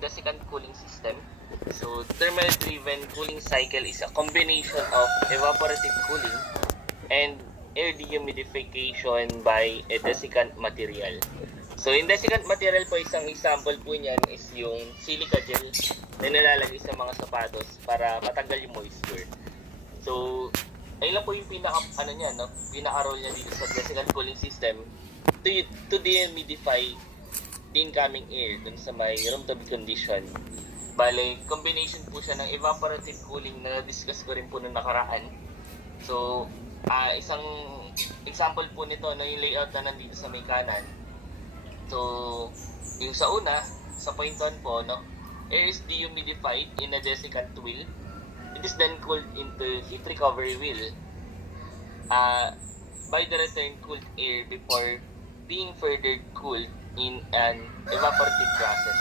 desiccant cooling system. So, thermal-driven cooling cycle is a combination of evaporative cooling and air dehumidification by a desiccant material. So, yung desiccant material po, isang example po niyan is yung silica gel na nilalagay sa mga sapatos para matanggal yung moisture. So, ayun lang po yung pinaka-role niya dito sa desiccant cooling system to dehumidify the incoming air dun sa may room to be condition. Bale, combination po siya ng evaporative cooling na discuss ko rin po nung nakaraan. So, isang example po nito, yung layout na nandito sa may kanan. So, yung sa una, sa point 1 po, air is dehumidified in a desiccant wheel. It is then cooled into heat recovery wheel by the return cooled air before being further cooled in an evaporative process.